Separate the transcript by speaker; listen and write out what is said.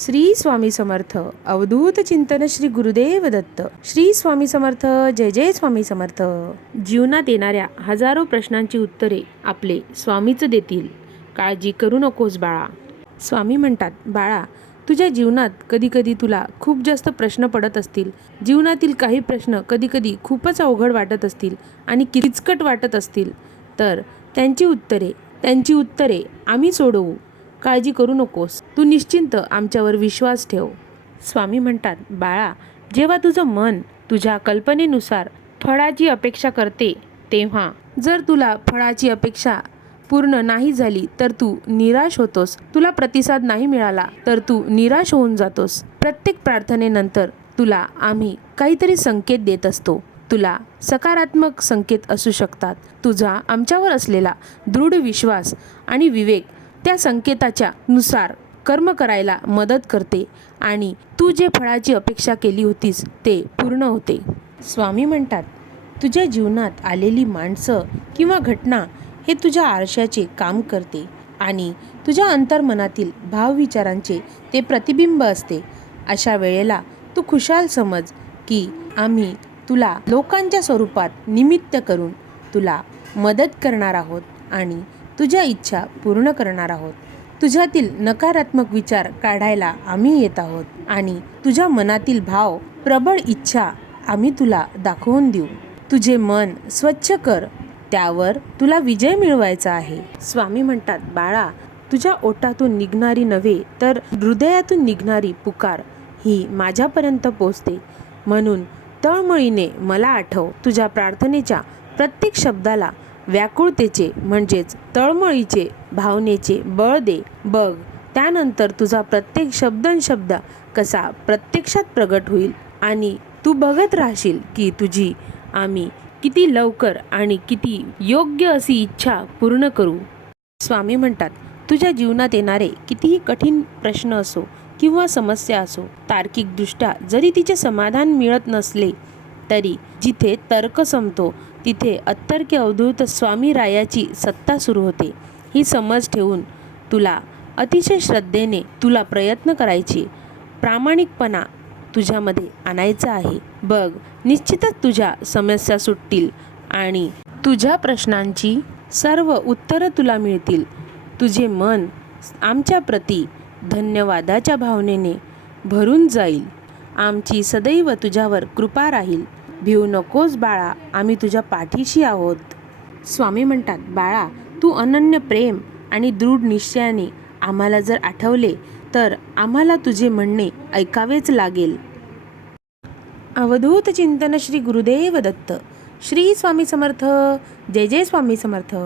Speaker 1: श्री स्वामी समर्थ अवधूत चिंतन श्री गुरुदेव दत्त. श्री स्वामी समर्थ जय जय स्वामी समर्थ. जीवनात येणाऱ्या हजारो प्रश्नांची उत्तरे आपले स्वामीच देतील. काळजी करू नकोस बाळा. स्वामी म्हणतात बाळा तुझ्या जीवनात कधीकधी तुला खूप जास्त प्रश्न पडत असतील. जीवनातील काही प्रश्न कधीकधी खूपच अवघड वाटत असतील आणि किचकट वाटत असतील. तर त्यांची उत्तरे त्यांची उत्तरे आम्ही सोडवू. काळजी करू नकोस. तू निश्चिंत आमच्यावर विश्वास ठेव. स्वामी म्हणतात बाळा जेव्हा तुझं मन तुझ्या कल्पनेनुसार फळाची अपेक्षा करते तेव्हा जर तुला फळाची अपेक्षा पूर्ण नाही झाली तर तू निराश होतोस. तुला प्रतिसाद नाही मिळाला तर तू निराश होऊन जातोस. प्रत्येक प्रार्थनेनंतर तुला आम्ही काहीतरी संकेत देत असतो. तुला सकारात्मक संकेत असू शकतात. तुझा आमच्यावर असलेला दृढ विश्वास आणि विवेक त्या संकेताच्या नुसार कर्म करायला मदत करते आणि तू जे फळाची अपेक्षा केली होतीस ते पूर्ण होते. स्वामी म्हणतात तुझ्या जीवनात आलेली माणसं किंवा घटना हे तुझ्या आरशाचे काम करते आणि तुझ्या अंतर्मनातील भावविचारांचे ते प्रतिबिंब असते. अशा वेळेला तू खुशाल समज की आम्ही तुला लोकांच्या स्वरूपात निमित्त करून तुला मदत करणार आहोत आणि तुझ्या इच्छा पूर्ण करणार आहोत. तुझ्यातील नकारात्मक विचार काढायला आम्ही येत आहोत आणि तुझ्या मनातील भाव प्रबळ इच्छा आम्ही तुला दाखवून देऊ. तुझे मन स्वच्छ कर त्यावर तुला विजय मिळवायचा आहे. स्वामी म्हणतात बाळा तुझ्या ओटातून निघणारी नव्हे तर हृदयातून निघणारी पुकार ही माझ्यापर्यंत पोचते. म्हणून तळमळीने मला आठव तुझ्या प्रार्थनेच्या प्रत्येक शब्दाला व्याकुळतेचे म्हणजेच तळमळीचे भावनेचे बळ दे. बघ त्यानंतर तुझा प्रत्येक शब्दनशब्द कसा प्रत्यक्षात प्रगट होईल आणि तू बघत राहशील की तुझी आम्ही किती लवकर आणि किती योग्य अशी इच्छा पूर्ण करू. स्वामी म्हणतात तुझ्या जीवनात येणारे कितीही कठीण प्रश्न असो किंवा समस्या असो तार्किकदृष्ट्या जरी तिचे समाधान मिळत नसले तरी जिथे तर्क संपतो तिथे अत्तर्के अवधूत स्वामी रायाची सत्ता सुरू होते. ही समज ठेवून तुला अतिशय श्रद्धेने तुला प्रयत्न करायचे. प्रामाणिकपणा तुझ्यामध्ये आणायचा आहे. बघ निश्चितच तुझ्या समस्या सुटतील आणि तुझ्या प्रश्नांची सर्व उत्तरं तुला मिळतील. तुझे मन आमच्या प्रती धन्यवादाच्या भावनेने भरून जाईल. आमची सदैव तुझ्यावर कृपा राहील. भिवू नकोस बाळा आम्ही तुझ्या पाठीशी आहोत. स्वामी म्हणतात बाळा तू अनन्य प्रेम आणि दृढ निश्चयाने आम्हाला जर आठवले तर आम्हाला तुझे म्हणणे ऐकावेच लागेल. अवधूत चिंतन श्री गुरुदेव दत्त. श्री स्वामी समर्थ. जय जय स्वामी समर्थ.